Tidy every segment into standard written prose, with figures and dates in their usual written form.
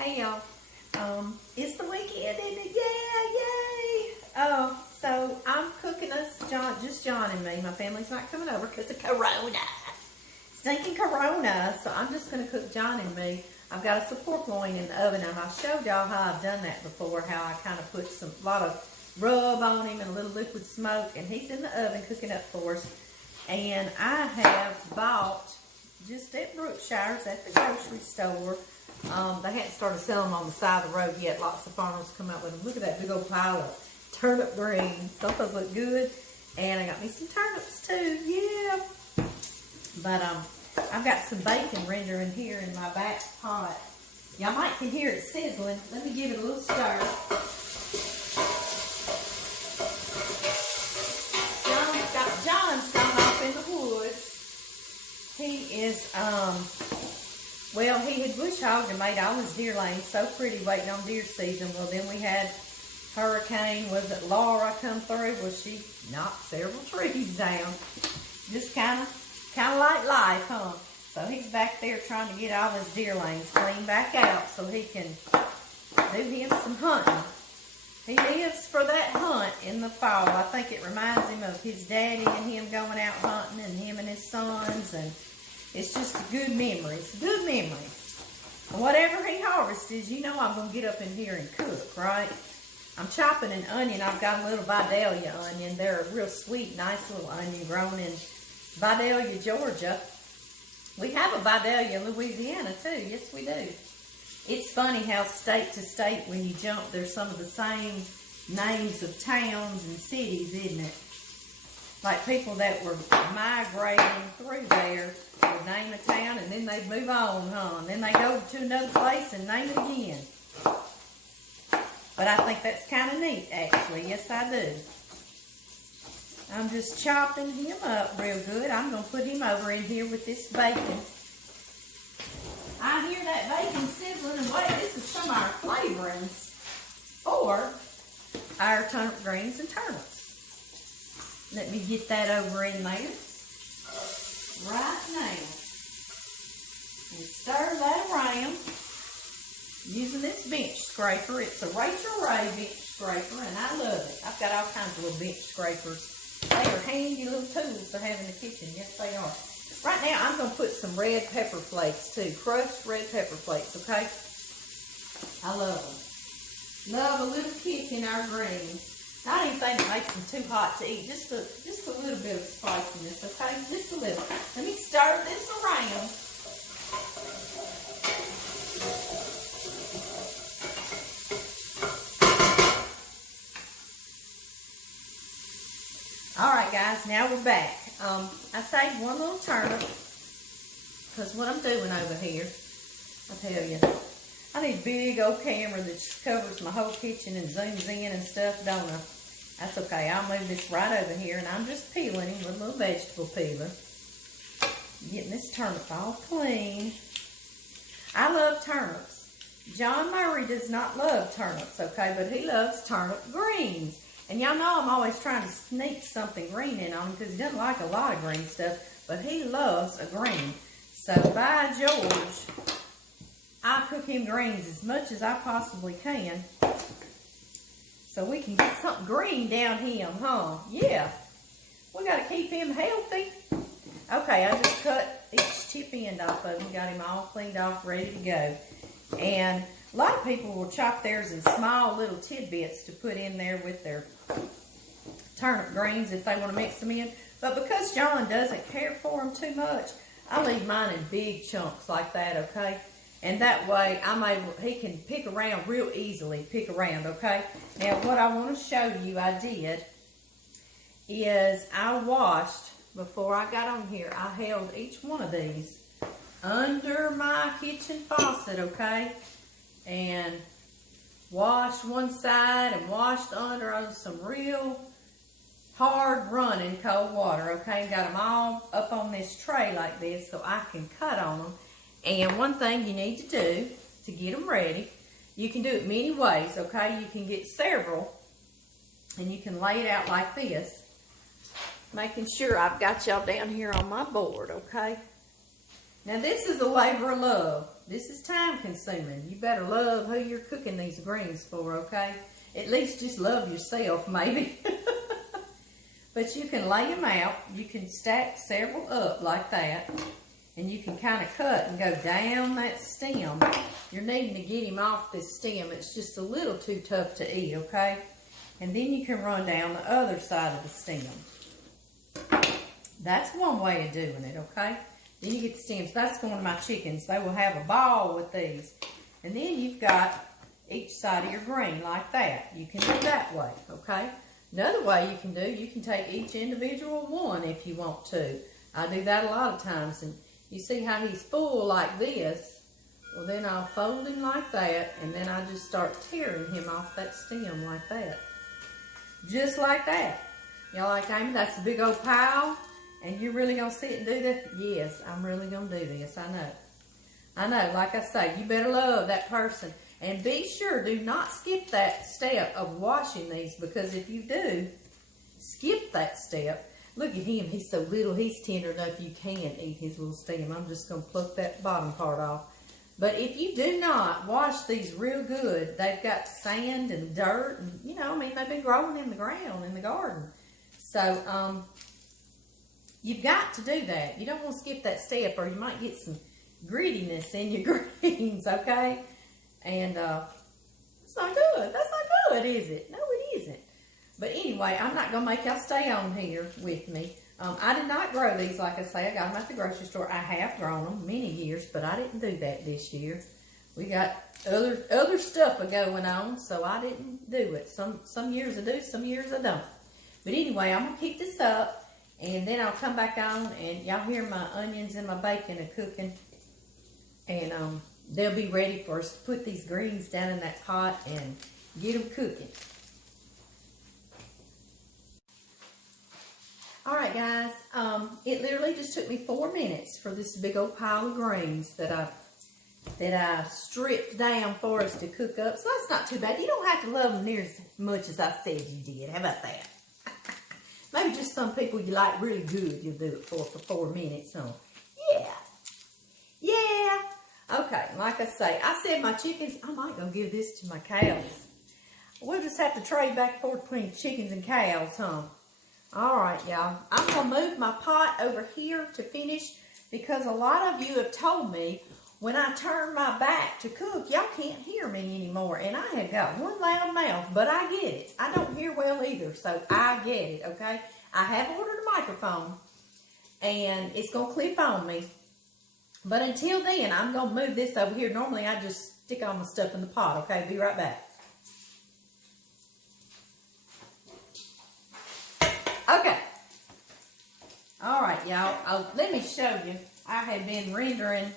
Hey y'all, it's the weekend, isn't it? Yeah, yay! Oh, so I'm cooking us, just John and me. My family's not coming over because of Corona. Stinking Corona. So I'm just going to cook John and me. I've got a support loin in the oven, and I showed y'all how I've done that before, how I kind of put a lot of rub on him and a little liquid smoke, and he's in the oven cooking up for us. And I have bought, just at Brookshire's at the grocery store, they hadn't started selling them on the side of the road yet. Lots of farmers come out with them. Look at that big old pile of turnip greens. Some of those look good. And I got me some turnips too. Yeah. But I've got some bacon rendering here in my back pot. Y'all might can hear it sizzling. Let me give it a little stir. John's gone off in the woods. He is well, he had bush hogged and made all his deer lanes so pretty waiting on deer season. Well, then we had hurricane, was it Laura, come through? Well, she knocked several trees down. Just kind of like life, huh? So he's back there trying to get all his deer lanes cleaned back out so he can do him some hunting. He lives for that hunt in the fall. I think it reminds him of his daddy and him going out hunting and him and his sons, and it's just good memories, good memories. And whatever he harvests, you know I'm going to get up in here and cook, right? I'm chopping an onion. I've got a little Vidalia onion. They're a real sweet, nice little onion grown in Vidalia, Georgia. We have a Vidalia in Louisiana too. Yes, we do. It's funny how state to state, when you jump, there's some of the same names of towns and cities, isn't it? Like people that were migrating through there would name a town and then they'd move on, huh? And then they go to another place and name it again. But I think that's kind of neat, actually. Yes, I do. I'm just chopping him up real good. I'm going to put him over in here with this bacon. I hear that bacon sizzling, and wait, this is some of our flavorings for our turnip greens and turnips. Let me get that over in there right now. And stir that around using this bench scraper. It's a Rachel Ray bench scraper, and I love it. I've got all kinds of little bench scrapers. They are handy little tools to have in the kitchen. Yes, they are. Right now, I'm going to put some red pepper flakes, too. Crushed red pepper flakes, okay? I love them. Love a little kick in our greens. Not anything that makes them too hot to eat. Just a little bit of spiciness, okay? Just a little. Let me stir this around. All right, guys, now we're back. I saved one little turnip because what I'm doing over here, I'll tell you, I need a big old camera that covers my whole kitchen and zooms in and stuff, don't I? That's okay. I'll move this right over here, and I'm just peeling him with a little vegetable peeler. Getting this turnip all clean. I love turnips. John Murray does not love turnips, okay, but he loves turnip greens. And y'all know I'm always trying to sneak something green in on him because he doesn't like a lot of green stuff, but he loves a green. So by George, I cook him greens as much as I possibly can so we can get something green down him, huh? Yeah. We got to keep him healthy. Okay, I just cut each tip end off of him, got him all cleaned off, ready to go. And a lot of people will chop theirs in small little tidbits to put in there with their turnip greens if they want to mix them in. But because John doesn't care for them too much, I leave mine in big chunks like that, okay? And that way, he can pick around real easily, okay? Now, what I want to show you I did is I washed, before I got on here, I held each one of these under my kitchen faucet, okay? And washed one side and washed under on some real hard running cold water, okay? Got them all up on this tray like this so I can cut on them. And one thing you need to do to get them ready, you can do it many ways, okay? You can get several and you can lay it out like this, making sure I've got y'all down here on my board, okay? Now this is a labor of love. This is time consuming. You better love who you're cooking these greens for, okay? At least just love yourself, maybe. But you can lay them out. You can stack several up like that. And you can kind of cut and go down that stem. You're needing to get him off this stem. It's just a little too tough to eat, okay? And then you can run down the other side of the stem. That's one way of doing it, okay? Then you get the stems. That's going to my chickens. They will have a ball with these. And then you've got each side of your green like that. You can do that way, okay? Another way you can take each individual one if you want to. I do that a lot of times. And you see how he's full like this. Well, then I'll fold him like that. And then I just start tearing him off that stem like that. Just like that. Y'all like, Amy, that's a big old pile. And you're really going to sit and do that? Yes, I'm really going to do this. I know. I know. Like I say, you better love that person. And be sure, do not skip that step of washing these. Because if you do, skip that step. Look at him. He's so little. He's tender enough you can eat his little stem. I'm just going to pluck that bottom part off. But if you do not wash these real good, they've got sand and dirt. And, you know, I mean, they've been growing in the ground, in the garden. So, you've got to do that. You don't want to skip that step or you might get some grittiness in your greens, okay? And it's not good. That's not good, is it? No, it isn't. But anyway, I'm not going to make y'all stay on here with me. I did not grow these, like I say. I got them at the grocery store. I have grown them many years, but I didn't do that this year. We got other stuff going on, so I didn't do it. Some years I do, some years I don't. But anyway, I'm going to keep this up, and then I'll come back on, and y'all hear my onions and my bacon are cooking. And they'll be ready for us to put these greens down in that pot and get them cooking. All right, guys. It literally just took me 4 minutes for this big old pile of greens that I stripped down for us to cook up. So that's not too bad. You don't have to love them near as much as I said you did. How about that? Maybe just some people you like really good, you'll do it for 4 minutes. So, yeah. Yeah. Okay, like I say, I said my chickens, I might go give this to my cows. We'll just have to trade back and forth between chickens and cows, huh? All right, y'all. I'm going to move my pot over here to finish because a lot of you have told me when I turn my back to cook, y'all can't hear me anymore. And I have got one loud mouth, but I get it. I don't hear well either, so I get it, okay? I have ordered a microphone, and it's going to clip on me. But until then, I'm going to move this over here. Normally, I just stick all my stuff in the pot, okay? Be right back. Okay. All right, y'all. Let me show you. I had been rendering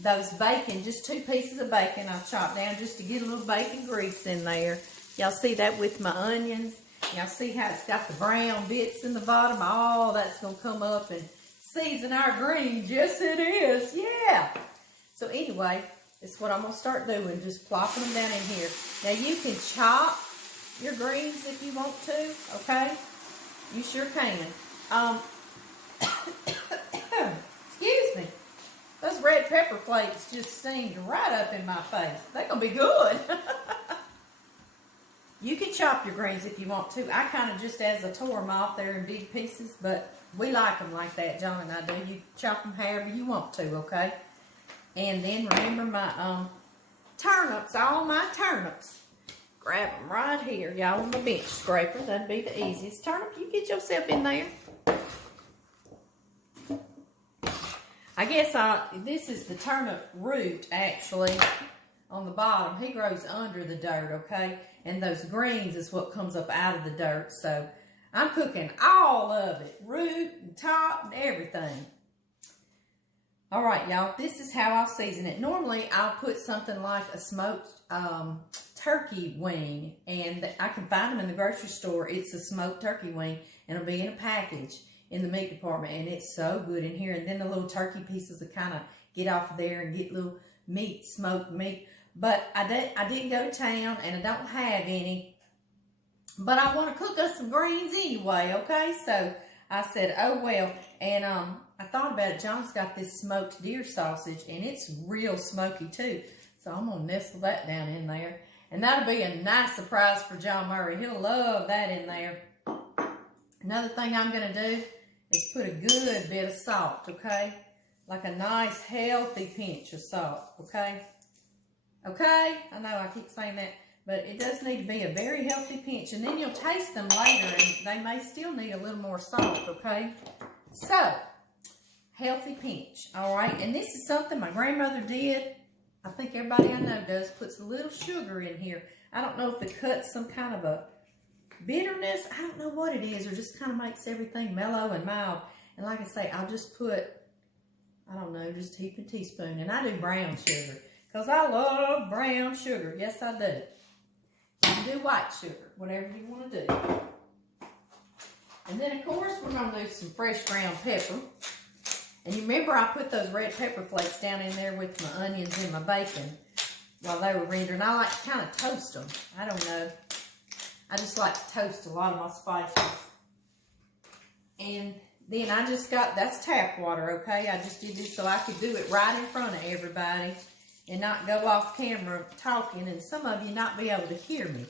those bacon, just 2 pieces of bacon I chopped down just to get a little bacon grease in there. Y'all see that with my onions? Y'all see how it's got the brown bits in the bottom? All that's going to come up and season our greens. Yes, it is. Yeah. So anyway, that's what I'm going to start doing, just plopping them down in here. Now, you can chop your greens if you want to, okay? You sure can. Excuse me. Those red pepper flakes just steamed right up in my face. They're going to be good. You can chop your greens if you want to. I kind of just as I tore them off there in big pieces, but we like them like that, John and I do. You chop them however you want to, okay? And then remember my turnips, all my turnips. Grab them right here, y'all, on the bench scraper. That'd be the easiest. Turnip, you get yourself in there. I guess this is the turnip root, actually, on the bottom. He grows under the dirt, okay? And those greens is what comes up out of the dirt. So I'm cooking all of it, root and top and everything. All right, y'all, this is how I'll season it. Normally, I'll put something like a smoked turkey wing, and I can find them in the grocery store. It's a smoked turkey wing, and it'll be in a package in the meat department, and it's so good in here. And then the little turkey pieces will kind of get off of there and get little meat, smoked meat. But I didn't go to town, and I don't have any. But I want to cook us some greens anyway, okay? So I said, oh, well. And I I thought about it. John's got this smoked deer sausage, and it's real smoky too. So I'm gonna nestle that down in there. And that'll be a nice surprise for John Murray. He'll love that in there. Another thing I'm gonna do is put a good bit of salt, okay? Like a nice healthy pinch of salt, okay? Okay, I know I keep saying that, but it does need to be a very healthy pinch. And then you'll taste them later, and they may still need a little more salt, okay? So, healthy pinch, all right? And this is something my grandmother did. I think everybody I know does, puts a little sugar in here. I don't know if it cuts some kind of a bitterness. I don't know what it is, or just kind of makes everything mellow and mild. And like I say, I'll just put, I don't know, just a heap of teaspoon. And I do brown sugar, because I love brown sugar. Yes, I do. You can do white sugar, whatever you want to do. And then, of course, we're going to do some fresh ground pepper. And you remember I put those red pepper flakes down in there with my onions and my bacon while they were rendering. I like to kind of toast them. I don't know. I just like to toast a lot of my spices. And then I just got, that's tap water, okay? I just did this so I could do it right in front of everybody and not go off camera talking and some of you not be able to hear me.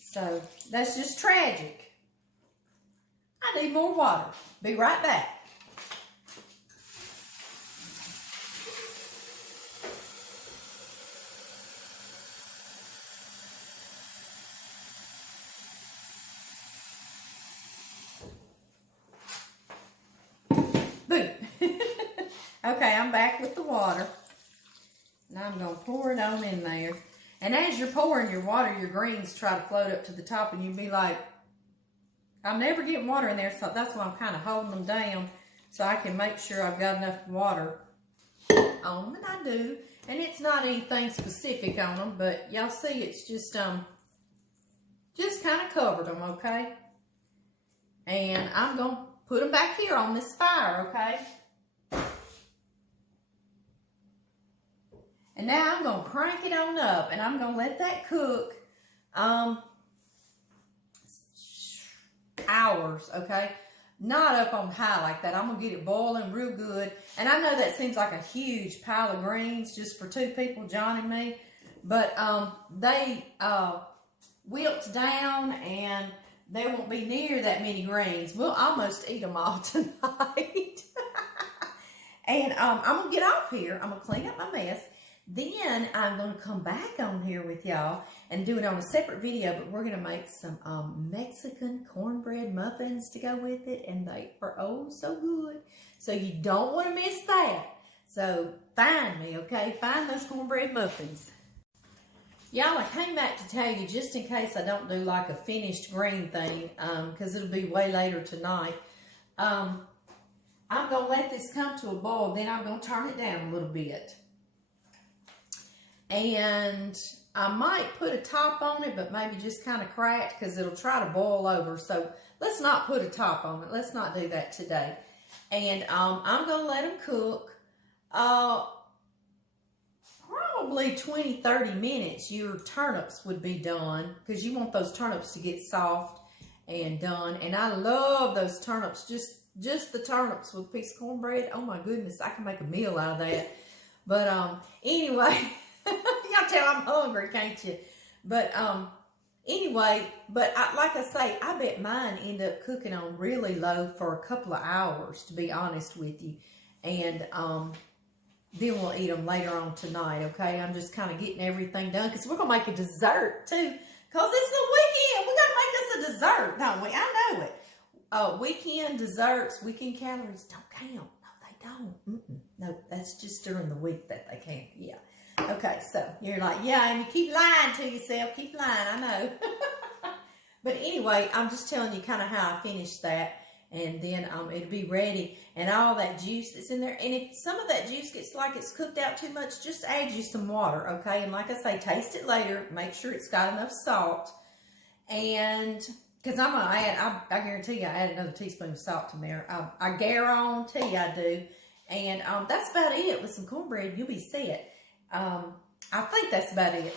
So that's just tragic. I need more water. Be right back. Okay, I'm back with the water. Now I'm going to pour it on in there. And as you're pouring your water, your greens try to float up to the top, and you'll be like, I'm never getting water in there, so that's why I'm kind of holding them down so I can make sure I've got enough water on them, and I do. And it's not anything specific on them, but y'all see it's just kind of covered them, okay? And I'm going to put them back here on this fire, okay? And now I'm going to crank it on up, and I'm going to let that cook hours, okay? Not up on high like that. I'm going to get it boiling real good. And I know that seems like a huge pile of greens just for two people, John and me. But they wilt down, and there won't be near that many greens. We'll almost eat them all tonight. And I'm going to get off here. I'm going to clean up my mess. Then I'm going to come back on here with y'all and do it on a separate video, but we're going to make some Mexican cornbread muffins to go with it, and they are oh so good. So you don't want to miss that. So find me, okay? Find those cornbread muffins. Y'all, I came back to tell you, just in case I don't do like a finished green thing, because it'll be way later tonight, I'm going to let this come to a boil, then I'm going to turn it down a little bit. And I might put a top on it, but maybe just kind of cracked because it'll try to boil over. So let's not put a top on it. Let's not do that today. And I'm going to let them cook probably 20-30 minutes. Your turnips would be done because you want those turnips to get soft and done. And I love those turnips, just the turnips with a piece of cornbread. Oh my goodness, I can make a meal out of that. But anyway... Y'all tell I'm hungry, can't you? But anyway, but like I say, I bet mine end up cooking on really low for a couple of hours, to be honest with you. And then we'll eat them later on tonight, okay? I'm just kind of getting everything done because we're going to make a dessert too. Because it's the weekend. We got to make us a dessert, don't we? I know it. Weekend desserts, weekend calories don't count. No, they don't. No, that's just during the week that they count. Yeah. Okay, so you're like, yeah, and you keep lying to yourself. Keep lying, I know. But anyway, I'm just telling you kind of how I finished that. And then it'll be ready. And all that juice that's in there. And if some of that juice gets like it's cooked out too much, just add you some water, okay? And like I say, taste it later. Make sure it's got enough salt. And... because I'm going to add, I guarantee you I add another teaspoon of salt in there. I guarantee I do. And that's about it with some cornbread. You'll be set. I think that's about it.